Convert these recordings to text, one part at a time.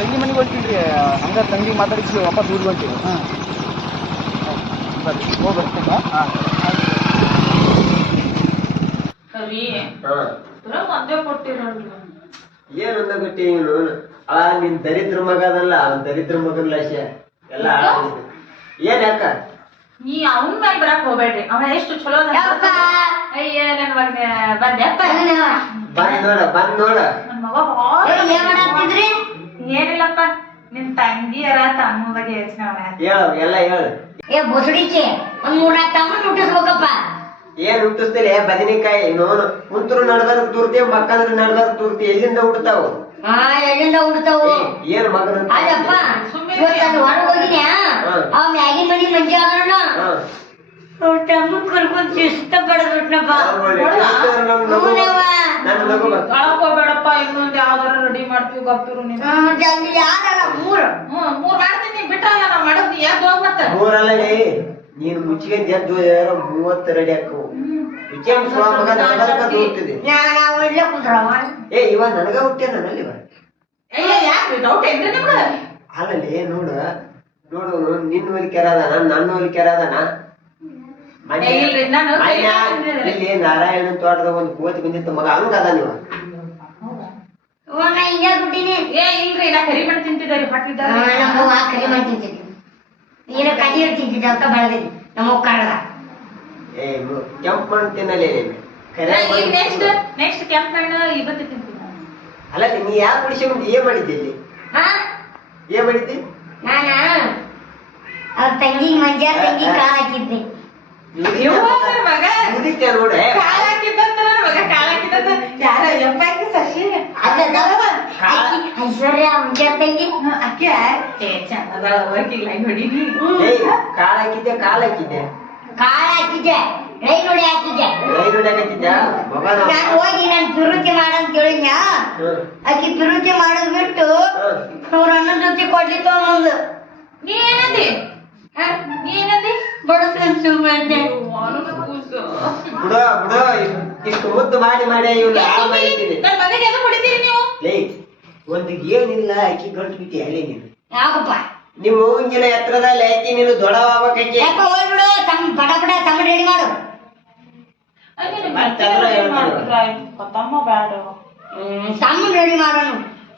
ತಂಗಿ ಮನೆಗೆ ಹೋಗ್ತೀನಿ ಹಂಗ ತಂಗಿ ಮಾತಾಡಿಸಿ ವಾಪಸ್ ಊರಿಗೆ ಹೋಗ್ತೀವಿ. ಸರಿ ಹೋಗ್ಬರ್ತೀನಿ. ಏನಂದ ಗೊತ್ತಿ ಇವನು ನಿನ್ ದರಿದ್ರ ಮಗ ಅದಲ್ಲ ಅವ್ನ ದರಿದ್ರ ಮಗನ ಲಕ್ಷ್ಯ ಎಲ್ಲ ಏನ್ ಯಾಕ ನೀ ಅವನ್ ಮ್ಯಾಲ ಬರಾಕ್ ಹೋಗ್ಬೇಡ್ರಿ. ಅವ ಎಷ್ಟು ಚಲೋ ಅಯ್ಯ ನನ್ ಮಗನ ಬಂದ್ಯಪ್ಪ ಬಂದ್ ನೋಡ ನನ್ ಮಗ ಬಾಳ ಏನಿಲ್ಲಪ್ಪ ನಿಮ್ ತಂಗಿಯರ ತಮ್ಮ ಬಗ್ಗೆ ಯೋಚನೆ ಹೇಳು ಎಲ್ಲ ಹೇಳು. ಬೊಸಡಿಕೆ ಒಂದ್ 3-4 ತಮ್ಮ ಹುಟ್ಟಿಸ್ಬೇಕಪ್ಪ. ಏನ್ ಹುಟ್ಟಿಸ್ತಿಲ್ಲ ಬದನೆಕಾಯಿ ನೋನು ಕುಂತರು ನಡ್ಬಾರ್ದು ತೂರ್ತಿ ಮಕ್ಕಂದ್ರ ನಡ್ಬಾರ್ದು ತೂರ್ತಿ ಎಲ್ಲಿಂದ ಹುಟ್ಟತಾವು ಎಲ್ಲಿಂದ ಹುಡ್ತಾವು ಏನ್ ಮಗನ ಅಲ್ಲಪ್ಪ ಇವತ್ತು ಹೊರಗೆ ಹೋಗಿನ್ಯಾ ಅವ ಮ್ಯಾಗಿನ ಮನಿ ಮಂಜಿ ಆದ್ರಲ್ಲ ಅವ್ರ ತಮ್ಮ ಕರ್ಕೊಂಡ್ ಇಷ್ಟಪಡದ್ಬಿಟ್ನಪ್ಪ. ಹೋಗ್ಬೇಡಪ್ಪ ಇನ್ನೊಂದ್ ಯಾವ್ದಾರ ರೆಡಿ ಮಾಡ್ತೀವಿ ಗೊತ್ತಿರು ಜಲ್ದಿ ಯಾರಲ್ಲ 3 ಮಾಡ್ತೀನಿ ಬಿಟ್ರಲ್ಲ ನಾವ್ ಮಾಡೋದು ಯಾವ್ದು ಹೋಗ್ ಮತ್ತೆ 3 ಅಲ್ಲ ನೀನು ಮುಚ್ಚಿಗೆ ಎದ್ದು 30 ರೆಡಿ ಹಾಕವು ಒಳ್ಳೆ ಕುಂದ್ರವ ಇವ ನನಗ ಹುಟ್ಟ್ಯಾನ ನಲ್ಲಿ ಯಾಕೆ ಡೌಟ್ ಏನ್ರಿ ನಿಮ್ಗ ಅಲ್ಲಲ್ಲಿ ನೋಡು ನಿನ್ನ ಹೊಲಿಕೆರ ಅದಾನ ನನ್ನ ಹೊಲಿಕೆರ ಅದಾನ ಇಲ್ಲಿ ನಾರಾಯಣನ್ ತೋಟದಾಗ ಒಂದು ಕೋತಿ ಬಂದಿತ್ತು ಮಗ ಹಂಗ ಅದ ನೀವ ಹಿಂಗೆ ಬಿಟ್ಟಿನಿ. ಇಲ್ರಿ ನಾ ಕರಿ ಮಾಡಿ ತಿಂತಿದ್ದಾರೆ ಹೊಟ್ಟಿದ್ದಾರೆ ಕರಿ ಮಾಡಿ ತಿಂತಿದ್ವಿ ನೀನು ಕಡಿ ತಿಂತಿದ್ದೆ ಅಂತ ಬೆಳೆದಿದ್ವಿ ನಮ್ಮ ಕಾಣದ ಕೆಂಪ್ ಮಣ್ಣು ತಿನ್ನಲೇ ನೆಕ್ಸ್ಟ್ ಕೆಂಪ್ ಮಣ್ಣು ಇವತ್ತು ತಿಂತೀನಿ. ಅಲ್ಲ ನೀ ಯಾಕೆ ಕುಡಿಸ್ಕೊಂಡು ಏನ್ ಮಾಡಿದ್ದೆ ಇಲ್ಲಿ ಏನ್ ಮಾಡಿದ್ದಿ? ನಾನ ಅವ್ರ ತಂಗಿ ಮಂಜ ತಂಗಿ ಕಾಲ್ ಹಾಕಿದ್ನಿ ಮಗ ನೋಡ ಕಾಲ್ ಹಾಕಿದ್ದಂತ ಮಗ ಕಾಲ್ ಹಾಕಿದ್ದಂತ ಯಾರ ಎಂಪಾಕಿ ಸಸಿ ಐಶ್ವರ್ಯ ಮಂಜ ತಂಗಿ ಅಕ್ಕಿ ಚಂದ ಲೈನ್ ಹೊಡೀನಿ ಕಾಲ್ ಹಾಕಿದ್ದೆ ಕಾಲ್ ಹಾಕಿದ್ದೆ ರೈ ನೋಡಿ ಹಾಕಿದ್ದೆ ನಾನು ಹೋಗಿ ನಾನು ಪಿರುತಿ ಮಾಡಂತ ಹೇಳಿದ್ಯಾ ಆಕಿ ಪಿರುತಿ ಮಾಡೋದ್ ಬಿಟ್ಟು ಅವ್ರ ಅಣ್ಣ ಜೊತೆ ಕೊಡ್ಲಿ ತಗೊಂಬಂದು ನೀ ಏನಂದಿ ಬಡಸ್ಕೊಂಡ್ ಸುಮ್ಮನೆ ಬಿಡ ಇಷ್ಟು ಮುದ್ದು ಮಾಡಿ ನನ್ ಮಗನಿಗೆ ಎದು ಕೊಡ್ತೀರಿ ನೀವು ಒಂದು ಏನಿಲ್ಲ ಆಕಿ ಗಂಟು ಬಿಟ್ಟಿ ಅಲ್ಲೇ ನೀನು ಯಾಕಪ್ಪ ನಿಮ್ಮ ಹೂವಿನ ಎತ್ತರದಲ್ಲಿ ಆಕಿ ನೀನು ದೊಡ್ಡವಾಗಕ್ಕೆ ಯಾಕ ಹೋಗ್ಬಿಡು ಬಡ ತಮ್ಮ ರೆಡಿ ಮಾಡು ತಮ್ಮ ಬ್ಯಾಡ ತಮ್ಮ ರೆಡಿ ಮಾಡೋಣ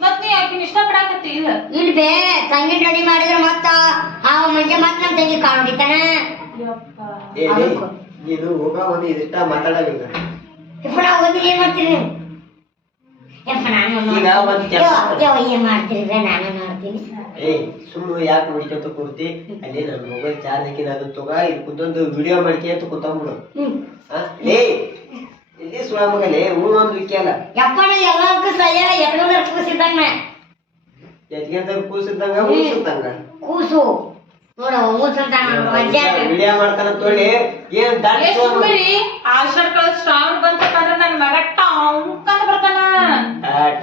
ಮತ್ ನೀ ಆಕಿನ ಇಷ್ಟಪಡಾಕತ್ತಿ ಇಲ್ಲ ಇಲ್ಲಿ ಬೇ ತಂಗಿ ರೆಡಿ ಮಾಡಿದ್ರೆ ಮತ್ತ ಆ ಮಂಜ ಮತ್ ನಮ್ ತಂಗಿ ಕಾಲ್ ಹೊಡಿತಾನ ನೀನು ಹೋಗ ಒಂದು ಇದಿಷ್ಟ ಮಾತಾಡಬೇಕು ಇಪ್ಪ ನಾವು ಒಂದಿಗೆ ಏನ್ ಮಾಡ್ತೀರಿ ಯಪ್ಪ ನಾನು ಏನ್ ಮಾಡ್ತೀರಿ ನಾನು ನೋಡ್ತೀನಿ ಸುಮ್ಮನೆ ಯಾಕೆ ನೋಡ್ಕೊಂತ ಕೂರ್ತಿ ಅಲ್ಲಿ ನನ್ನ ಮೊಬೈಲ್ ಚಾರ್ಜ್ ಹಾಕಿ ನಾನು ತಗ ಇಲ್ಲಿ ಕುಂತೊಂದು ವಿಡಿಯೋ ಮಾಡ್ಕೊಂತ ಕೂತ್ಬಿಡು ಇಲ್ಲಿ ಸುಳ ಮಗಲೇ ಒಂದು ವಿಕೆ ಅಲ್ಲ ಯಪ್ಪ ಎಲ್ಲಕ್ಕೂ ಸರಿಯಾದ ಎತ್ಕೊಂಡ್ರೆ ಕೂಸಿದ್ದಂಗ ಎತ್ಕೊಂಡ್ರೆ ಕೂಸಿದ್ದಂಗ ಊಸಿದ್ದಂಗ ಕೂಸು ನೋಡ ವಿಡಿಯೋ ಮಾಡ್ತಾನ ತೋಳಿ ಏನ್ ಆಶ್ರಮ ಶ್ರಾವಣ ಬಂತಂದ್ರೆ ನನ್ ಮಗ ಟಾಂಕ್ ಅಂತ ಬರ್ತಾನ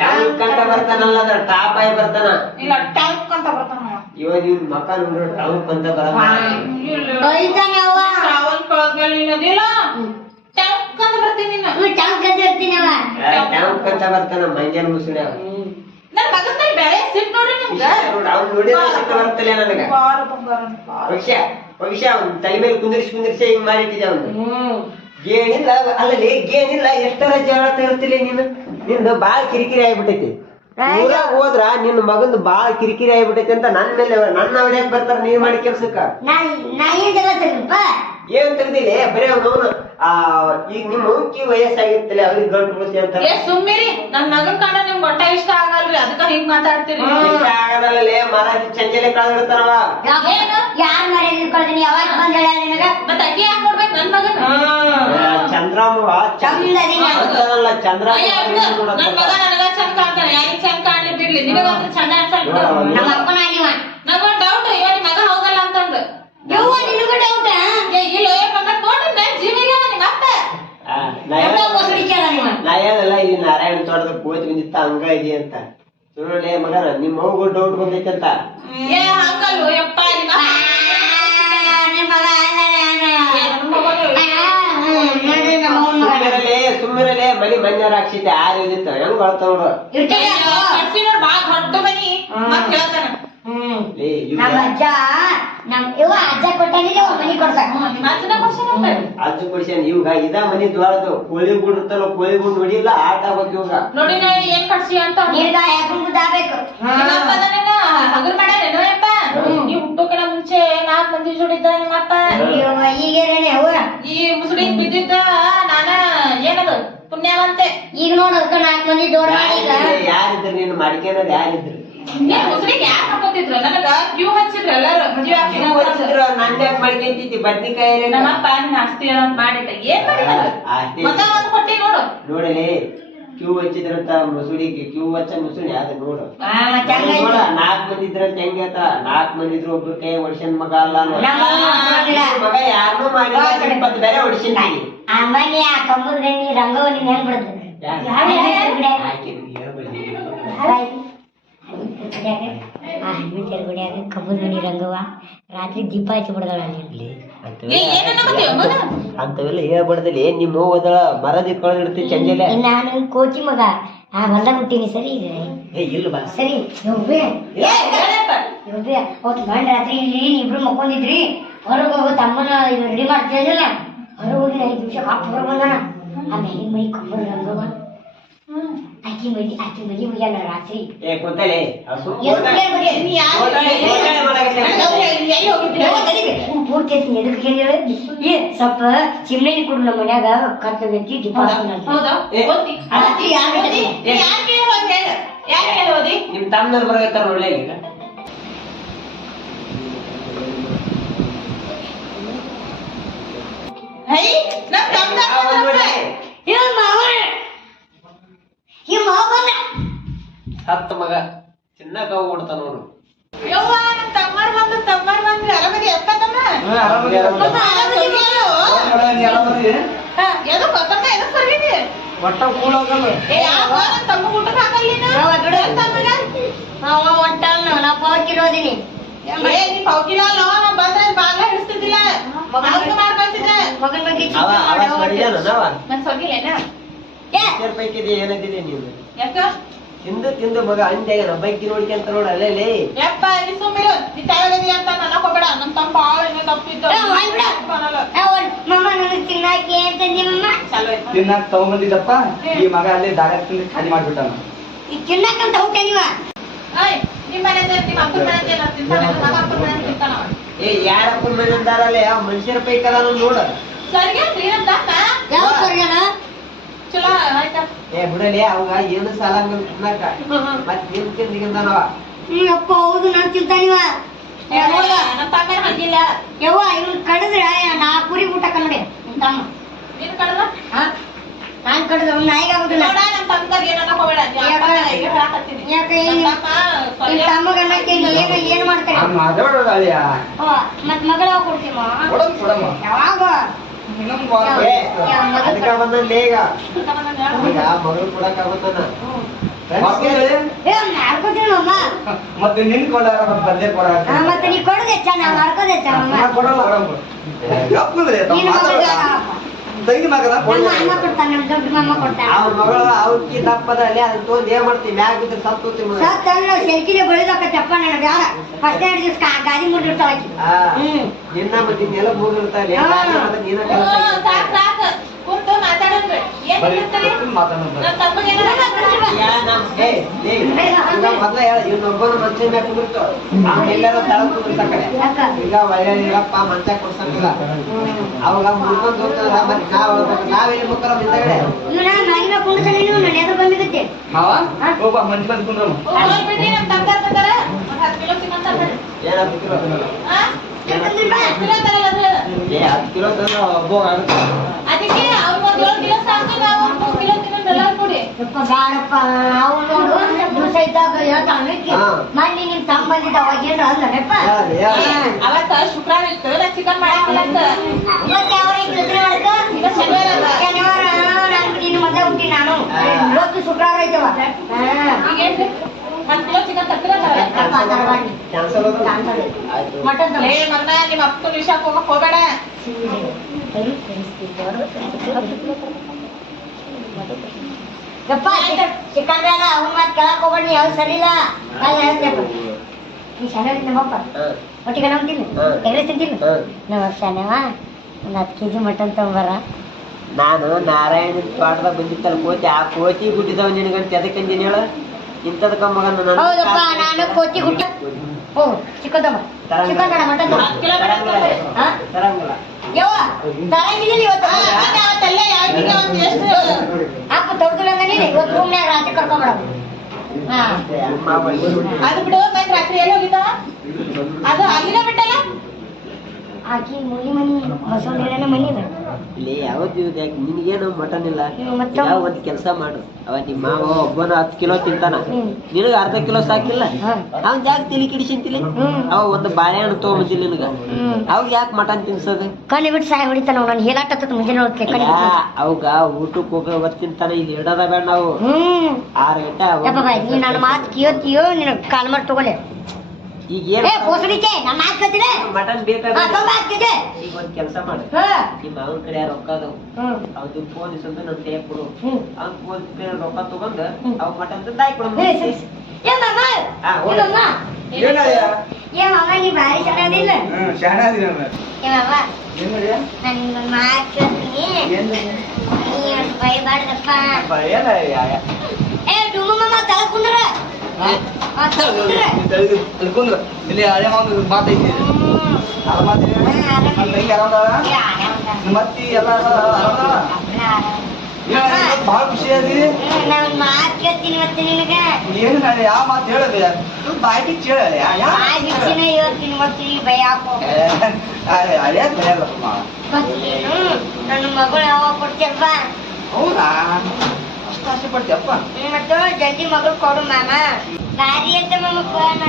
ಟ್ಯಾಂಕ್ ಅಂತ ಬರ್ತಾನಲ್ಲ ಅದ್ರ ಟಾಪ್ ಆಗಿ ಬರ್ತಾನ ಇಲ್ಲ ಟ್ಯಾಂಕ್ ಅಂತ ಬರ್ತಾನ ಇವಾಗ ನಿಮ್ ಮಕ್ಕ ನೋಡ್ರ ಟಾಂಕ್ ಅಂತ ಬರಲ್ಲ ಶ್ರಾವಣ ಕಳೆದ್ಮೇಲೆ ಇನ್ನದಿಲ್ಲ ಟ್ಯಾಂಕ್ ಅಂತ ಬರ್ತೀನಿ ಟ್ಯಾಂಕ್ ಅಂತ ಇರ್ತೀನಿ ಟ್ಯಾಂಕ್ ಅಂತ ಬರ್ತಾನ ಮಂಜಾನ ಮುಸುಡ ನನ್ ಮಗನ ಮೇಲೆ ಬೆಳೆ ಸಿಟ್ ನೋಡ್ರಿ ನಿಮ್ಗ ಅವ್ನು ನೋಡಿದ್ರೆ ಸಿಟ್ಟು ಬರ್ತಲ್ಲ ನನಗ ಭವಿಷ್ಯ ಅವ್ನ ತಲೆ ಮೇಲೆ ಕುಂದಿರ್ಸಿ ಹಿಂಗ್ ಮಾಡಿಟ್ಟಿದೆ ಅವ್ನು ಗೇನಿಲ್ಲ ಅಲ್ಲಲ್ಲಿ ಗೇನಿಲ್ಲ ಎಷ್ಟರ ಜಗಳ ತರ್ತಿಲ್ಲ ನಿಂದು ಬಾಳ ಕಿರಿಕಿರಿ ಆಗ್ಬಿಟ್ಟೈತಿ ಊರಾಗ ಹೋದ್ರ ನಿನ್ನ ಮಗಂದು ಬಾಳ ಕಿರಿಕಿರಿ ಆಗ್ಬಿಟ್ಟೈತಿ ಅಂತ ನನ್ನ ಹೊಡ್ಯಾಕ್ ಬರ್ತಾರ ನೀವ್ ಮಾಡಿ ಕೆಲ್ಸಕ್ಕ ಏನ್ ತೆಗ್ದಿಲ್ಲ ಬರೀ ಅವನು ಈಗ ನಿಮ್ ಮೌಂಕಿ ವಯಸ್ಸಾಗಿರ್ತಲ್ಲ ಅವ್ರಿಗೆ ಗಂಟು ಮುಸಿ ಅಂತ ಸುಮ್ಮಿರಿ ನನ್ ಮಗನ್ ಕಂಡ ನಿಮ್ಗೆ ಒಟ್ಟ ಇಷ್ಟ ಆಗಲ್ರಿ ಅದಕ್ಕ ಹಿಂಗ್ ಮಾತಾಡ್ತೀರಿ ಇಷ್ಟ ಆಗದಲ್ಲೇ ಮಹಾರಾಜ ಚಂಚಲೆ ಕಳ್ದಿಡ್ತಾರವ ಯಾರ ಮರ್ಯಾದೆ ಇಟ್ಕೊಳ್ತೀನಿ ಯಾವಾಗ ಬಂದ ನಿನಗ ಮತ್ತ ಅಕ್ಕಿ ಯಾಕೆ ಕೊಡ್ಬೇಕು ನನ್ ಮಗನ್ ಚಂದ್ರಮ್ಮ ಚಂದ್ರ ನನ್ ಮಗ ನನಗ ಚಂದ ಕಾಣ್ತಾನೆ ಯಾರಿಗ್ ಚಂದ ಕಾಣ್ಲಿ ಬಿಡ್ಲಿ ನಿನಗಂದ್ರೆ ಚಂದ ಅನ್ಸಲ್ತು ನಮ್ಮ ಅಪ್ಪನ ಆಗಿವ ನಂಗೊಂದ್ ಡೌಟ್ ಇವ ನಿಮ್ ಮಗ ಹೋಗಲ್ಲ ಅಂತಂದು ಯವ್ವ ನಿನಗೂ ಡೌಟ್ ಇಲ್ಲ ನೋಡ್ರಿ ನನ್ ಜೀವಿಗೆ ನಿಮ್ ಅಪ್ಪ ನಾ ಹೇಳಲ್ಲ ಇಲ್ಲಿ ನಾರಾಯಣ ತೋಟದ ಕೋತಿ ಬಂದಿತ್ತ ಹಂಗ ಇದೆ ಅಂತ ನೋಡಲೇ ಮಗನ ನಿಮ್ ಮಗು ಡೌಟ್ ಬಂದೈತೆ ಅಂತ ಹಂಗಲ್ವ ಯಪ್ಪ ಸುಮ್ಮಿರಲೇ ಮನಿ ಮನ್ಯಾರ ಹಾಕ್ಸಿದ್ದೆ ಆರು ಇದಿತ್ತ ಹೆಂಗ್ ಬರ್ತಾವ ನೋಡು ಬಾಳ ದೊಡ್ಡ ಮನಿ ನಮ್ಮ ಅಜ್ಜ ಇವ ಅಜ್ಜ ಕೊಟ್ಟಾನಿಲ್ಲ ಮನಿ ಕೊಡ್ಸಾಕ ಅಜ್ಜು ಕೊಡ್ಸ್ಯಾನ ಇವಾಗ ಇದ ಮನಿ ದ್ವಾರದು ಕೋಳಿ ಗುಡ್ ಇರ್ತಲ್ಲ ಕೋಳಿ ಗುಡ್ ನೋಡಿಲ್ಲ ಆಟ ಆಗ್ಬೇಕು ಇವಾಗ ನೋಡಿ ನಾ ಏನ್ ಕಟ್ಸಿ ಅಂತ ನಿನಗ ಯಾಕಂಗ್ ಗುದ್ದಾಬೇಕು ಹಗರ್ ಮಾಡ್ಯಾರೇನಪ್ಪ ನೀವ್ ಹುಟ್ಟೋಕಿನ ಮುಂಚೆ 4 ಮಂದಿ ಜೋಡಿದ್ದ ನಿಮ್ಮಪ್ಪ ಈಗೇನೆ ಅವ್ವ ಈ ಮುಸುಡಿ ಬಿದ್ದಿದ್ದ ನಾನ ಏನದು ಪುಣ್ಯವಂತೆ ಈಗ ನೋಡ್ ಅದಕ್ಕ 4 ಮಂದಿ ಜೋಡ್ ಮಾಡಿ ಈಗ ಯಾರಿದ್ರು ನೀನು ಮಾಡ್ಕೊಂಡ್ ಯಾರಿದ್ರು ನೀನ್ ಮುಸುಡಿಗೆ ಯಾಕೆ ಹಾಕೋತಿದ್ರು ನನಗ ಕ್ಯೂ ಹಚ್ಚಿದ್ರು ಎಲ್ಲಾರು ಮದ್ವೆ ಆಗ್ತಿದ್ರು ನಂದೆ ಮಾಡ್ಕೊಂತಿದ್ದಿ ಬದ್ನಿಕಾಯಿ ನಮ್ಮಪ್ಪ ನಿನ್ ಆಸ್ತಿ ಅಂತ ಮಾಡಿಟ್ಟ ಏನ್ ಮಾಡಿದ ಮಗ ಒಂದ್ ಕೊಟ್ಟಿ ನೋಡು ನೋಡಲಿ ಕ್ಯೂ ಹಚ್ಚಿದ್ರಂತ ಮುಸುಡಿಗೆ ಕ್ಯೂ ಹಚ್ಚ ಮುಸುಡಿ ಅದ ನೋಡು ಮತ್ತೆ ಹಂಗ ನೋಡ 4 ಮಂದಿ ಇದ್ರಂತ ಹೆಂಗ 4 ಮಂದಿ ಇದ್ರು ಒಬ್ರು ಕೈ ಹೊಡ್ಸನ್ ಮಗ ಅಲ್ಲ ಮಗ ಯಾರನ್ನೂ ಮಾಡಿಲ್ಲ 20 ಬೇರೆ ಹೊಡ್ಸಿಂತೀನಿ ಆಮೇಲೆ ಆ ಕಂಬದ ಗಣ್ಣಿ ರಂಗವಲ್ಲಿ ಹೆಂಗ್ ಬಿಡುದು ಗುಡಿಯಾಗ ಕಂಬದ ಗಣ್ಣಿ ರಂಗವ ರಾತ್ರಿ ದೀಪ ಹಚ್ಚಿ ಬಿಡದಳ ಅಂತವೆಲ್ಲ ಹೇಳ್ಬಾರ್ದಲ್ಲಿ ನಿಮ್ಮ ಹೋದಳ ಮರದ ಇಟ್ಕೊಂಡಿರ್ತಿ ಚಂಜಲೆ ನಾನು ಕೋಚಿ ಮಗ ಆ ಹೊಲ್ದಾಗ ಹುಟ್ಟೀನಿ ಸರಿ ಈಗ ಇಲ್ಲ ಬಾ ಸರಿ ಅವತ್ತು ಗಂಡ ರಾತ್ರಿ ಇಲ್ಲಿ ಇಬ್ರು ಮಕ್ಕೊಂಡಿದ್ರಿ ಹೊರಗೆ ಹೋಗೋ ತಮ್ಮನ ರೆಡಿ ಮಾಡ್ತಿದ್ದಿಲ್ಲ ಹೊರಗೆ ಹೋಗಿ 5 ನಿಮಿಷ ಕಾಪ್ ಹೊರ ಬಂದಾನ ಆ ಮ್ಯಾಲಿನ ಮೈ ಕಂಬದ ರಂಗವ ಆಕಿ ಮನಿ ಹೋಗ್ಯಾನ ರಾತ್ರಿ ಕೂತಲೆ ಪೂರ್ತಿ ಎದಕ್ಕೆ ಏ ಸ್ವಲ್ಪ ಚಿಮ್ನೆ ಕೊಡು ನಮ್ಮ ಮನ್ಯಾಗ ಕರ್ತವ್ಯಕ್ಕೆ ದೀಪ ನಿಮ್ ತಮ್ಮನವ್ರು ಬರಗತ್ತಾರ ಒಳ್ಳೆ ಈಗ ಹತ್ತು ಮಗ ಚಿನ್ನಕ ಹೋಗ್ಬಿಡ್ತ ನೋಡು ಒಟ್ಟ ಕೂಡೋಗಲ್ಲ ನಾ ಪವಕಿರೋದಿನಿ ಮಗನ್ ಬಗ್ಗೆ ಪೈಕಿದೆ ಏನದಿದೆ ನೀವು ತಿಂದು ಮಗ ಅಂತ್ಯಾಗ ಬೈಕಿ ನೋಡ್ಕೊಂತ ನೋಡ ಅಲ್ಲೇ ತಿನ್ನಾಕ ತಗೊಂಬಂದಿದ್ದಪ್ಪ ಈ ಮಗ ಅಲ್ಲಿ ದಾರ ಖಾಲಿ ಮಾಡ್ಬಿಟ್ಟಾನ ಈಗ ತಿನ್ನಕಂತ ಹೋಗ್ತೇ ನೀವ ಏ ಯಾರಪ್ಪ ಮನೆದಾರಲ್ಲ ಯಾವ ಮನುಷ್ಯರ ಪೈಕದ ನೋಡ ಯಾವ ಸರ್ಗನ ಚಲೋ ಆಯ್ತಾ ಏ ಬಿಡಲಿ ಅವಾಗ ಏನು ಸಾಲ ತಿನ್ನಾಕ ಮತ್ ನಿಮ್ ತಿಂದಿಗಿಂದನವ ಅಪ್ಪ ಹೌದು ನಾನ್ ತಿಂತಾನಿವ ನಮ್ಮ ತಮ್ಮ ಹಂಗಿಲ್ಲ ಯವ್ವ ಇವ್ನ ಕಡದ್ರೆ 4 ಕುರಿ ಊಟ ಕನ್ನಡಿ ನಿಮ್ ತಮ್ಮ ನೀನ್ ಕಡದ ನಾನ್ ಕಡದ ಅವ್ನ ನಾಯಿಗೆ ಆಗುದಿಲ್ಲ ನೋಡ ನಮ್ಮ ತಮ್ಮದಾಗ ಏನನ್ನ ಹೋಗಬೇಡ ಯಾಕೆ ನಿಮ್ ತಮ್ಮಗ ಅನ್ನಕ್ಕೆ ಏನ್ ಮಾಡ್ತಾರೆ ಮಾತಾಡೋದಾಳಿಯ ಮತ್ ಮಗಳ ಕೊಡ್ತೀವ ಕೊಡಮ್ಮ ಯಾವಾಗ ಅದಕ್ಕ ಬಂದಲ್ಲಿ ಈಗ ಮಗಳು ಕೊಡಕ ಬಂದನ ಮಾಡ್ಕೋತೀವಿ ಅಮ್ಮ ಮತ್ತೆ ನಿನ್ ಕೊಡಾರ ಬಂದೇ ಕೊಡ ಮತ್ತೆ ನೀ ಕೊಡದೆ ನಾ ಮಾಡ್ಕೋದೆ ಕೊಡಲ್ಲ ತಂಗಿ ಮಗದ ನಮ್ಮ ಅಣ್ಣ ಕೊಡ್ತಾನ ನಮ್ ದೊಡ್ಡ ಮಾಮ ಕೊಡ್ತಾನ ಅವ್ರ ಮಗಳು ಅವ್ಕಿ ದಪ್ಪದ ಅಲ್ಲಿ ಅದನ್ನ ತೊಗೊಂಡ್ ಏನ್ ಮಾಡ್ತೀವಿ ಮ್ಯಾಗ ಬಿದ್ರೆ ಸತ್ತೋತಿ ಸತ್ತಂದ್ರ ಸೆಲ್ಕಿಲೆ ಬೆಳಿದಾಕತ್ತಪ್ಪ ನನ್ನ ಬ್ಯಾಡ ಫಸ್ಟ್ 2 ದಿವಸ ಗಾಡಿ ಮುಟ್ಟಿರ್ತಾವ ನಿನ್ನ ಮತ್ತೆ ಇನ್ನೆಲ್ಲ ಮುಗಿರ್ತಾವೆ ನೀನ ಸಾಕ್ ಸಾಕ್ ಕುಂತು ಮಾತಾಡೋದ್ರಿ ಏನ್ ಹೇಳ್ತಾರೆ ನಮ್ಮ ತಮ್ಮಗೆ ಮೊದ್ಲ ಹೇಳ ಇನ್ನೊಬ್ಬನ ಮನುಷ್ಯ ಮ್ಯಾಗ ಕುಂದಿರ್ತಾವ ಎಲ್ಲಾರ ತಳ ಕುಂದಿರ್ತಾಕಡೆ ಈಗ ಒಳ್ಳೆ ಇರಪ್ಪ ಮಂಚ ಕೊಡ್ಸಂಗಿಲ್ಲ ಅವಾಗ ಮುರ್ಕೊಂಡ್ ಹೋಗ್ತಾರ ಮತ್ತೆ ನಾವೇನ್ ಮುಕ್ಕರ ಹಿಂದಗಡೆ ಇವನ ಮ್ಯಾಗಿನ ಕುಂಡ್ಸಲ್ಲ ನೀವು ನನ್ನ ಎದುರು ಬಂದಿರುತ್ತೆ ಮಾವ ಒಬ್ಬ ಮಂಚ ಬಂದ್ ಕುಂದ್ರಮ್ಮ ಬಿಡ್ರಿ ನಮ್ಮ ತಮ್ಮ ತರ್ತಾರೆ 10 ಕಿಲೋ ಸಿಗಂತಾರೆ ಏ 10 ಕಿಲೋ ತಂದ್ರೆ ಒಬ್ಬ ಆಗುತ್ತೆ ಅದಕ್ಕೆ ಅವ್ರು 7 ಕಿಲೋ ಸಾಕು ನಾವು 2 ಕಿಲೋ ತಿನ್ನೋದೆಲ್ಲ ಕೊಡಿ ಯಪ್ಪ ಬ್ಯಾಡಪ್ಪ ಅವ್ನು ನೋಡು ದಿವಸ ಇದ್ದಾಗ ಹೇಳ್ತಾನೆ ಮನೆ ನಿಮ್ ತಮ್ಮ ಬಂದಿದ್ದ ಅವಾಗ ಏನ್ರ ಅಂದಪ್ಪ ಅವತ್ತ ಶುಕ್ರವಾರ ಇತ್ತು ನಾ ಚಿಕನ್ ಮಾಡಾಕಿಲ್ಲ ಅಂತ ಇವತ್ತು ಯಾವ ಈಗ ಶನಿವಾರ ಅಲ್ಲ ಶನಿವಾರ ನಾನು ನಿನ್ನ ಮದ್ವೆ ಹುಟ್ಟಿ ನಾನು ಇವತ್ತು ಶುಕ್ರವಾರ ಐತವ ಈಗ ಏನ್ರಿ 1 ಕಿಲೋ ಚಿಕನ್ ತರ್ತಿರಲ್ಲ ಮಟನ್ ಏ ಮನ್ನ ನಿಮ್ಮ ಅಪ್ಪನ ವಿಷಯಕ್ಕೆ ಹೋಗಕ್ ಹೋಗ್ಬೇಡ ಯಪ್ಪ ಚಿಕನ್ ಬೇಡ ಅವ್ನ ಮಾತು ಕೇಳಕ್ ಹೋಗ್ಬೇಡಿ ಯಾವ್ದು ಸರಿ ಇಲ್ಲ ಅಲ್ಲಿ ಹೇಳ್ತೇಪ್ಪ ನೀ ಶಾನೆ ನಮ್ಮಪ್ಪ ಒಟ್ಟಿಗೆ ನಾವು ತಿನ್ನು ಎಗ್ರೆಸ್ ತಿಂತಿಲ್ಲ ನಮ್ಮ ಶಾನೆವ ಒಂದು 10 kg ಮಟನ್ ತಗೊಂಬರ. ನಾನು ನಾರಾಯಣ ತೋಟದಾಗ ಬಂದಿತ್ತಲ್ಲ ಕೋತಿ, ಆ ಕೋತಿ ಗುಟ್ಟಿದವ ನಿನಗಂತ ಎದಕ್ಕಂದಿನ ಹೇಳ ಇಂಥದಕ್ಕ ಮಗನ ಹೌದಪ್ಪ ನಾನು ಕೋತಿ ಗುಟ್ಟ ಓ ಚಿಕನ್ ತಗೊಂಬ ಚಿಕನ್ ಬೇಡ ಮಟನ್ ತರಂಗಿಲ್ಲ ಯವ್ವ ತರಂಗಿಲ್ಲ ಇವತ್ತು ಅಪ್ಪ ತೊಡ್ದುಲ್ಲ ನೀನು ಇವತ್ತು ರೂಮ್ನ್ಯಾಗ ರಾತ್ರಿ ಕರ್ಕೊಂಡ್ಬಿಡ. ಹಾ ಅದು ಬಿಡು ಬಂದ್ ರಾತ್ರಿ ಎಲ್ಲಿ ಹೋಗಿದ್ದ ಅದು ಅಲ್ಲಿನ ಬಿಟ್ಟಲ್ಲ ಆಕಿ ಮುನಿ ಮನಿ ಬಸವಣ್ಣನ ಮನಿ ಅದ ಇಲ್ಲಿ ಯಾವತ್ತು ಯಾಕೆ ನಿನಗೇನು ಮಟನ್ ಇಲ್ಲ? ಮತ್ತೆ? ಯಾವ ಒಂದು ಕೆಲಸ ಮಾಡು, ಅವ ನಿಮ್ಮ ಮಾವ ಒಬ್ಬನ 10 ಕಿಲೋ ತಿಂತಾನ, ನಿನಗ ಅರ್ಧ ಕಿಲೋ ಸಾಕಿಲ್ಲ, ಅವ್ನ್ ಯಾಕೆ ತಿಳಿ ಕಿಡಿಸಿಂತಿಲ್ಲ? ಅವ ಒಂದು ಬಾಳೆಹಣ್ಣು ತಗೊಂಬಂದಿಲ್ಲ ನಿನಗ, ಅವಾಗ ಯಾಕೆ ಮಟನ್ ತಿನ್ಸೋದು? ಕಣ್ಣು ಬಿಟ್ಟು ಸಾಯ ಹೊಡಿತಾನ ನಾನು ಹೇಳಾಟತ್ತ ಮುಂಜಾನೆ ಹೋಗ್ತೇ ಕಣ್ಣು ಅವಾಗ ಊಟಕ್ಕೆ ಹೋಗೋ ತಿಂತಾನ, ಇಲ್ಲಿ ಇಡೋದ ಬೇಡ ನಾವು 6 ಗಂಟೆ ಯಪ್ಪ ಬಾಯ್ ನೀ ನನ್ನ ಮಾತು ಕಿಯೋತಿಯೋ ನಿನ್ನ ಕಾಲ್ ಮಾಡಿ ತಗೊಳ್ಳೆ. ಈಗ ಏನ್ ಏ ಪೋಸಡಿಕೆ ನನ್ನ ಮಾತು ಕೇಳ್ತಿದೆ ಮಟನ್ ಬೇಕಾದ ಆಗ್ತಿದೆ. ಈಗ ಒಂದ್ ಕೆಲಸ ಮಾಡು, ನಿಮ್ಮ ಅವನ ಕಡೆ ರೊಕ್ಕ ಅದಾವ, ಅವ್ದು ಫೋನ್ ಇಸಂದು ನನ್ ಕೈಯಾಗ ಕೊಡು, ಅವ್ನ ಫೋನ್ ರೊಕ್ಕ ತಗೊಂಡ್ ಅವ್ ಮಟನ್ ತಂದು ಹಾಕೊಡು. ಏ ಮಾಮ ಏ ಮಾಮ ನೀ ಭಾರಿ ಚೆನ್ನಾಗಿಲ್ಲ. ಏ ಮಾಮ ನನ್ನ ಮಾತು ಕೇಳ್ತೀನಿ, ನೀ ಒಂದು ಬೈಬಾರ್ದಪ್ಪ. ಏ ಡುಮು ಮಾಮ ತಳ ಕುಂದ್ರ ಇಲ್ಲಿ ಹಳೆ ಮಾತೈತಿ ಮತ್ತೆ ಎಲ್ಲ ಬಹಳ ಖುಷಿ ಆಗಿ ನಾನು ಮಾತು ಕೇಳ್ತೀನಿ ಮತ್ತೆ ನಿನಗ ಏನು ನಾಳೆ ಯಾವ ಮಾತು ಹೇಳದೆ ಬಾಯ್ಗೆ ಕೇಳಲ್ಲ ಬಿಚ್ಚಿನ ಹೇಳ್ತೀನಿ ಮತ್ತೆ ನೀ ಭಯ ಹಾಕೋ. ಹಳೆ ಭಯಲ್ಲಪ್ಪ. ನನ್ನ ಮಗಳು ಯಾವಾಗ ಕೊಡ್ತೀಯಪ್ಪ? ಹೌದಾ ಅಷ್ಟು ಆಸೆ ಪಡ್ತೀಯಪ್ಪ? ಮತ್ತು ಜಲ್ದಿ ಮಗಳು ಕೊಡು ಮಾಮ, ಭಾರಿ ಅಂತ ಮಾಮ ಫೋನ್.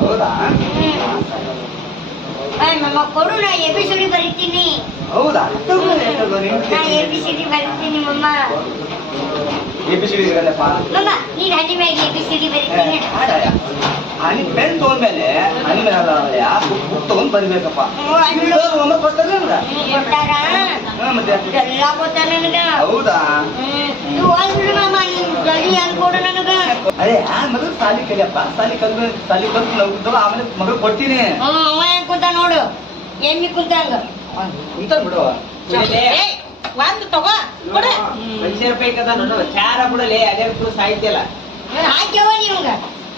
ಹೌದಾ ಮಾಮ ಕೊಡು, ನಾ ABCD ಬರೀತೀನಿ. ಹೌದಾ ನಾ ABCD ಬರೀತೀನಿ ಮಮ್ಮ. ABCD ಇರಲ್ಲಪ್ಪ ಮಮ್ಮ ನೀನ್ ಹನಿ ಮ್ಯಾಗ ABCD ಬರೀತೀನಿ. ಹನಿ ಪೆನ್ ತಗೊಂಡ್ಮೇಲೆ ಹನಿ ಮೇಲೆ ಬುಕ್ ತಗೊಂಡ್ ಬರ್ಬೇಕಪ್ಪ. ಕೊಟ್ಟಾರ ಮತ್ತೆ ಎಲ್ಲ ಗೊತ್ತ ನನಗ. ಹೌದಾ ಇದು ಹೋಗ್ಬಿಡು ಮಾಮ, ನೀನ್ ಜಲ್ದಿ ಹೆಂಗ್ ಕೊಡು ನನಗ. ಅದೇ ಮೊದಲು ಸಾಲಿ ಕಲಿಯಪ್ಪ, ಸಾಲಿ ಕಲ್ತು ನಾವು ಆಮೇಲೆ ಮಗಳು ಕೊಡ್ತೀನಿ. ಅವ ಹೆಂಗ್ ಕುಂತ ನೋಡು, ಎಮ್ಮಿ ಕುಂತಂಗ ಕುಂತ ಬಿಡುವ. ಒಂದು ತಗೋ ಕೊಡ. ₹10 ನಾನು ಚಾರ ಬಿಡಲಿ, ಅದೇ ಸಾಹಿತ್ಯ ಅಲ್ಲ ಹಾಕ್ಯವ ನೀವಂಗ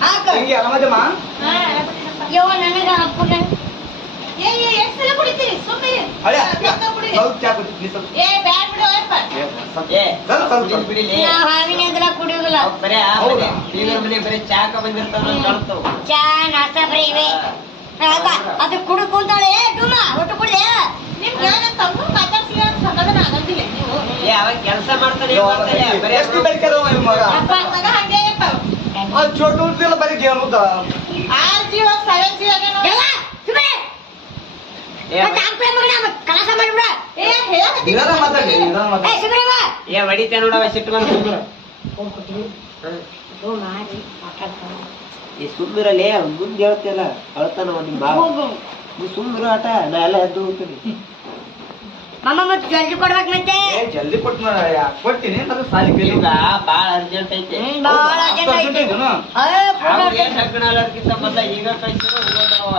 ಹಾಕ. ಹೆಂಗೆ ಆರಾಮದಮ್ಮ? ಯವ್ವ ನನಗ ಹಾಕ್ಬಿಡ. ಎಷ್ಟು ಸಲ ಕುಡಿತೀರಿ ಸುಮ್ಮನೆ ಹಳೆ ಸ್ವಲ್ಪ ಚಾ ಕುಡಿ ಸ್ವಲ್ಪ. ಏ ಬ್ಯಾಡ್ ಬಿಡು ಅಪ್ಪ. ಸ್ವಲ್ಪ ಬಿಡಿಲಿ. ನಾ ಹಾವಿನ ಎದ್ರ ಕುಡಿಯೋದಿಲ್ಲ. ಬರೇ ಮನೆ ಬರೀ ಚಾಕ ಬಂದಿರ್ತಾವ ಕಾಣ್ತಾವ. ಚಾ ನಾಷ್ಟ ಬರೀ ಇವೆ. ಅದು ಕುಡು ಕುಂತಾಳೆ ಡುಮ ಒಟ್ಟು ಕುಡ್ದೆ. ನಿಮ್ಗೆ ನನ್ನ ತಮ್ಮ ಮಾತಾಡ್ಸಿಲ್ಲ ಸಮಾಧಾನ ಆಗಂಗಿಲ್ಲ ನೀವು. ಅವಾಗ ಕೆಲಸ ಮಾಡ್ತಾನೆ ಬರೀ ಎಷ್ಟು ಬೆಳಕದ ಮಗ ಮಗ ಹಂಗೆ ಆಗಪ್ಪ. ಚೋಟು ಉಳ್ತಿಲ್ಲ ಬರೀ ಕೇಳುದ 6 ಜೀವ 7 ಜೀವ ಎಲ್ಲ ಸುಮ್ಮನೆ ಮತ್ತೆ ಆಪ್ಲೆ ಮಗನ ಕಲಾಸ ಮಾಡ್ಬಿಡ. ಏ ಹೇಳಕತ್ತಿ ನಿಧಾನ ಮಾತಾಡಿ ನಿಧಾನ ಏ ಮಾತಾಡಿ. ಸುಮ್ಮನೆ ಬಾ. ಹೊಡಿತೇ ನೋಡವ ಸಿಟ್ಕೊಂಡು ಸುಮ್ಮನೆ ಮಾಡಿ ಮಾತಾಡ್ತಾನೆ. ಈ ಸುಮ್ಮರಲ್ಲೇ ಮುಂದೆ ಹೇಳ್ತಿಯಲ್ಲ ಅಳ್ತಾನ ನಿಮ್ಮ ಮಾವ. ಹೋಗು ನೀ ಸುಮ್ಮರು ಆಟ, ನಾ ಎಲ್ಲ ಎದ್ದು ಹೋಗ್ತೀನಿ. ಮಾಮ ಮತ್ತೆ ಜಲ್ದಿ ಕೊಡ್ಬೇಕು ಮತ್ತೆ. ಏ ಜಲ್ದಿ ಕೊಡ್ತೀನಿ ಅದು ಸಾಲಿ ಕಲಿ. ಈಗ ಬಾಳ ಅರ್ಜೆಂಟ್ ಐತೆ. ಭಾಳ ಅರ್ಜೆಂಟ್ ಐತಿ. ಮೊದ್ಲ ಈಗ ಕಳ್ಸಿದ್ರು ಹೋಗೋದವ.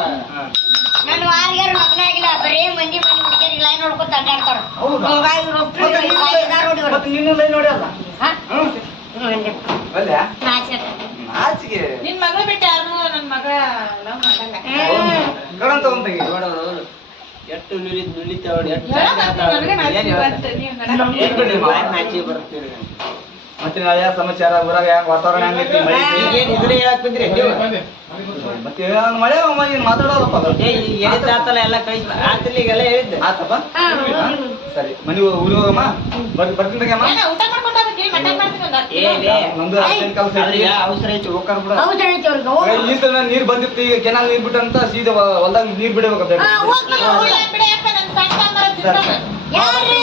ನನ್ನ ವಾರಿಗಾರ ಮಗನ ಆಗಿಲ್ಲ, ಬರೇ ಮಂದಿ ಹುಡುಗಿಯರಿಗೆ ಲೈನ್ ನೋಡ್ಕೊತ ಅಡ್ಡಾಡ್ತಾರ. ಹೌದಾ? ಹಿಂಗಾಗಿ ರೊಟ್ಟಿ ನೋಡಿ ಮತ್ತೆ ನೀನು ಲೈನ್ ನೋಡಿ ಅಲ್ಲ ಅಲ್ಲ ನಾಚಿಗೆ ನಿನ್ ಮಗಳು ಬಿಟ್ಟು ಯಾರು ನನ್ ಮಗ ಲವ್ ಮಾಡಲ್ಲ. ಕಣಂತ ಒಂದಾಗಿ ನೋಡೋನು ಎಷ್ಟು ನುಲಿತಾವ ನನಗೆ ನಾಚಿಕೆ ಬರುತ್ತೆ, ನೀವು ನಡಕ ನಾಚಿ ಬರ್ತೀರಿ. ಮತ್ತೆ ನಾಳೆ ಸಮಾಚಾರ ಊರಾಗ ಹೆಂಗ್ ವಾತಾವರಣ ಹೆಂಗೈತಿ ಮಳೆ ಏನ್ ಇದನ್ನೇ ಹೇಳಕ್ ಬಂದ್ರಿ ನೀವು? ಮತ್ತೆ ಮಳೆ ನೀನ್ ಮಾತಾಡೋದಪ್ಪ ಹೇಳಿದ್ದಾತಲ್ಲ ಎಲ್ಲ ಕಳಿಸ್ ರಾತ್ರಿ ಈಗೆಲ್ಲ ಹೇಳಿದ್ದೆ. ಆತಪ್ಪ ಸರಿ ಮನೆ ಊರಿಗೆ ಹೋಗಮ್ಮ ಬರ್ತೀನಿ ಅಮ್ಮ. ಏನ ಊಟ ಮಾಡ್ಕೊಂಡು ಹೋಗ್ಬೇಕು, ಮಟನ್ ಮಾಡ್ತೀನಿ ಒಂದು 10 ಏ ಕಿಲೋ. ನಮ್ದು ಅರ್ಜೆಂಟ್ ಕೆಲಸ ಅವ್ರಿಗೆ ಅವಸರ ಐತಿ ಹೋಗ್ತಾರ ಬಿಡ. ಹೌದು ಹೇಳ್ತಿ ಅವ್ರಿಗೆ ಹೋಗು. ಈ ಸಲ ನೀರ್ ಬಂದಿತ್ತು, ಈಗ ಕೆನಾಲ್ ನೀರ್ ಬಿಟ್ಟಂತ ಸೀದಾ ಹೊಲ್ದಾಗ ನೀರ್ ಬಿಡಬೇಕಂತ ಹೋಗ್ ಮಾಮ, ಹೋಗ್. ಇಲ್ಲ ಬಿಡಪ್ಪ, ನನ್ ಸಣ್ಣ ತಮ್ಮ ತಿಂತಾನೆ. ಯಾರ್ರಿ?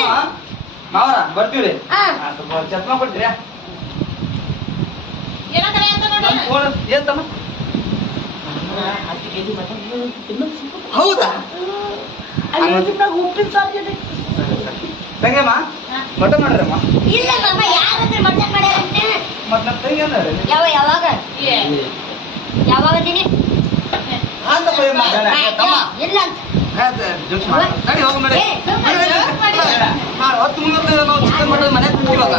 ಮಾವರ ಬರ್ತೀವ್ರಿ. ಹಾ. ಸ್ವಲ್ಪ ಚಸ್ಮಾ ಕೊಡ್ತೀರಾ? ಏನಕ್ಕಲ್ಲ ಅಂತ ನೋಡೋಣ. ಏನ್ ತಮ್ಮ? ಹೌದಾ ಉಪ್ಪಿನ ಸಾರು ತಂಗಮ್ಮ ಮಟನ್ ಮಾಡ್ರಮ್ಮ. ಇಲ್ಲ ಮಾಮ ಯಾರಂದ್ರೆ ಮಟನ್ ಮಾಡ್ಯಾರಂತೆ. ಮತ್ ನಮ್ ತಂಗಿ ಅಂದ್ರೆ ಯಾವಾಗ ಏ ಯಾವಾಗ ಅದೀನಿ ಇಲ್ಲ ನಡಿ ಹೋಗು ನಡಿ ಹೊತ್ತು ಮುಂದೆ ನಾವು ಚಿಕನ್ ಮಟನ್ ಮನೆ ತಿಂತೀವಾಗ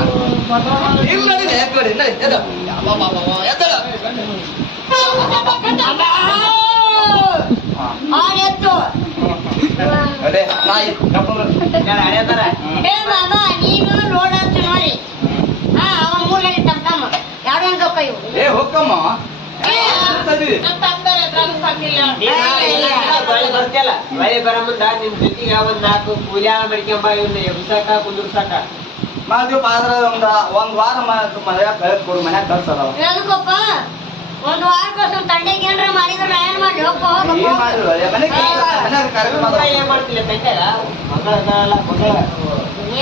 ಇಲ್ಲ ನಡಿ ಯಾಕೆ ನಡಿ ಎದ್ದು ಎದ್ದಳು ಆನೆತ್ತು ಅದೇ ನಾಯಿ ಹಳೆಯದಾರ ಏ ಮಾಮ ನೀನು ರೋಡ್ ಅಂತ ನೋಡಿ ಹಾ ಅವ ಮೂರಲ್ಲಿ ತಮ್ಮ ಯಾರು ಅಂತ ಇವು ಏ ಹೋಗಮ್ಮ ಬರ್ತಿಯಲ್ಲ ಮಳೆ ಬರ ಮುಂದ ನಿಮ್ ಜೊತೆಗೆ ಒಂದ್ 4 ಕೂಲಿಯಾಳ ಮಡಿಕೊಂಬ ಇವ್ನ ಎಬ್ಸಾಕ ಕುಂದುರ್ಸಾಕ ಮಾಡ್ತೀವಪ್ಪ ಆದ್ರೆ ಒಂದ್ ವಾರ ಮದ್ವೆ ಕಳ್ಸ್ಕೊಡು ಮನ್ಯಾಗ ಕಳ್ಸಲ್ಲ ಎದಕ್ಕಪ್ಪ ಒಂದು ವಾರಕ್ಕೋಸ್ಕರ ತಂಡೆಗೆ ಏನ್ರ ಮಾಡಿದ್ರೆ ಏನ್ ಮಾಡಿ ಹೋಗಪ್ಪ ಏನ್ ಮಾಡಿದ್ರು ಮನ್ಯಾಗ ಕಾರ್ಯಕ್ರಮ ಮಗ ಏನ್ ಮಾಡ್ತಿಲ್ಲ ತಂಡ್ಯಾಗ ಮಗಳ ಅದಲ್ಲ ಮಗಳ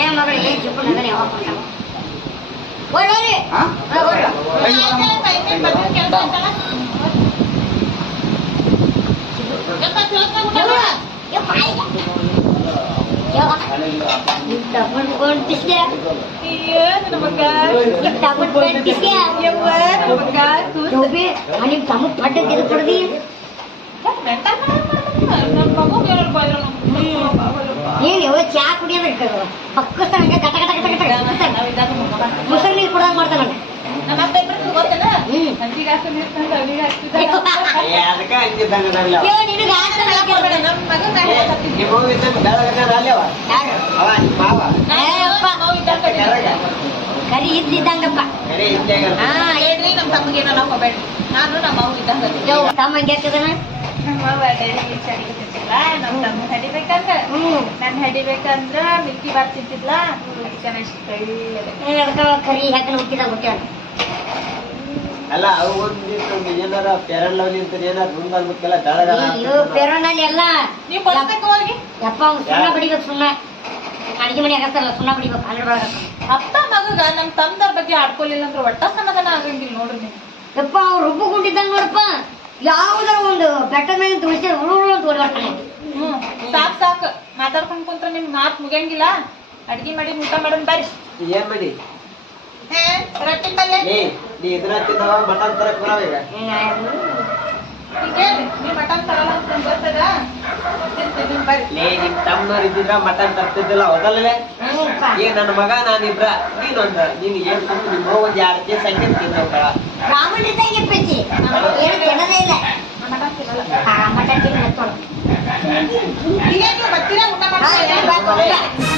ಏನ್ ಮಗಳು ಏನ್ ಚಿಕ್ಕ ನಗರ ಯಾವಾಗ ಕೊಟ್ಟ ಓಡೋರಿ ನಿಮ್ ತಮ್ಮ ಪಡ್ಡ ಕೊಡದಿ ಏನ್ ಯಾವ ಚಾ ಕುಡಿಯೋದ ಪಕ್ಕಸ್ತಾನ ಗಟ ಗಟ ಗಟ ಗಟ ಮೊಸರು ನೀರು ಕೊಡೋದ್ ಮಾಡ್ತಾನ ಅದಕ್ಕ ಅಂತಿದ್ದಂಗ ಅವ ನಿಮ್ ಮಾವ ಕರಿ ಇದ್ದಿದ್ದಂಗಪ್ಪ ಕರೆ ಇದ್ದಾಗ ನಮ್ ತಮ್ಮಗೇನ ನಾವು ಹೋಗ್ಬೇಡ್ರಿ ನಾನು ನಮ್ಮ ಅವ್ವ ಇದ್ದಂಗ ತಮ್ಮ ಹಂಗೆ ಆಗ್ತದನ ನಮ್ಮ ನಮ್ ತಮ್ಮ ಹಡಿಬೇಕಂದ್ರ ನಾನ್ ಹಡಿಬೇಕಂದ್ರ ಮಿಲ್ಕಿ ಬಾತ್ ತಿಂತಿದ್ಲ ಕರಿ ಹಾಕಿ ಹುಟ್ಟಿದಾಗ ಹುಟ್ಟ್ಯಾಳ ಅಲ್ಲ ಅವು ಒಂದ್ ಏನಾರ ಪೇರನ್ ಲವ್ಲಿ ಅಂತ ಏನಾರ ರೂಮ್ ಅನ್ಬೇಕಲ್ಲ ಅಯ್ಯೋ ಪೆರೋನಲ್ಲಿ ಎಲ್ಲ ನೀವ್ ಕೊಡ್ಬೇಕು ಅವ್ರಿಗೆ ಯಪ್ಪ ಅವ್ನು ಸುಣ್ಣ ಬಡಿಬೇಕು ಸುಣ್ಣ ಅಡಿಗೆ ಮನೆ ಆಗತ್ತಲ್ಲ ಸುಣ್ಣ ಬಡಿಬೇಕು ಅಂದ್ರೆ ಒಳಗ ಅಪ್ಪ ಮಗಗ ನಮ್ ತಮ್ಮದವ್ರ ಬಗ್ಗೆ ಆಡ್ಕೊಲಿಲ್ಲ ಅಂದ್ರೆ ಒಟ್ಟ ಸಮಾಧಾನ ಆಗಂಗಿಲ್ಲ ನೋಡ್ರಿ ನೀವು ಯಪ್ಪ ಅವ್ರು ರುಬ್ಬು ಗುಂಡಿದ್ದಂಗ ನೋಡಪ್ಪ ಯಾವ್ದಾರ ಒಂದು ಬೆಟ್ಟದ ಮೇಲೆ ತುಳಿಸಿ ಹುಳು ಅಂತ ಓಡಾಡ್ತಾನೆ ಸಾಕ್ ಸಾಕ್ ಮಾತಾಡ್ಕೊಂಡ್ ಕುಂತ್ರ ನಿಮ್ ಮಾತ್ ಮುಗಿಯಂಗಿಲ್ಲ ಅಡ್ಗಿ ಮಾಡಿ ಊಟ ಮಾಡೋಣ ಬರ್ರಿ ಏನ್ ಮಾಡಿ ರೊಟ್ಟಿ ಪಲ್ಯ ನೀ ಇದ್ರ ತಿಂದವ ಮಟನ್ ತರಕ್ ಬರಾವ ಈಗ ನೀವ್ ಮಟನ್ ತರಲ್ಲ ಅಂತ ಗೊತ್ತದ ತಿಂತೀನಿ ಬರ್ರಿ ನಿಮ್ ತಮ್ಮನವ್ರು ಇದ್ದಿದ್ರ ಮಟನ್ ತರ್ತಿದ್ದಿಲ್ಲ ಹೌದಲ್ವೇ ಏ ನನ್ನ ಮಗ ನಾನಿಬ್ರ ನೀನೊಂದ ನೀನ್ ಏನ್ ತಂದು ನಿಮ್ಮ ಒಂದ್ 2 ಕೇಸ್ ಹಾಕಿ ತಿಂದೋಗ್ತಾಳ ರಾಮಣ್ಣಿದ್ದಂಗೆ ಪೆಚ್ಚಿ ಏನು ತಿನ್ನದೇ ಇಲ್ಲ ಮಟನ್ ತಿನ್ನಲ್ಲ ಮಟನ್ ತಿನ್ನ ಈಗ ನೀವು ಬರ್ತೀರಾ ಊಟ ಮಾಡ್ತೀರಾ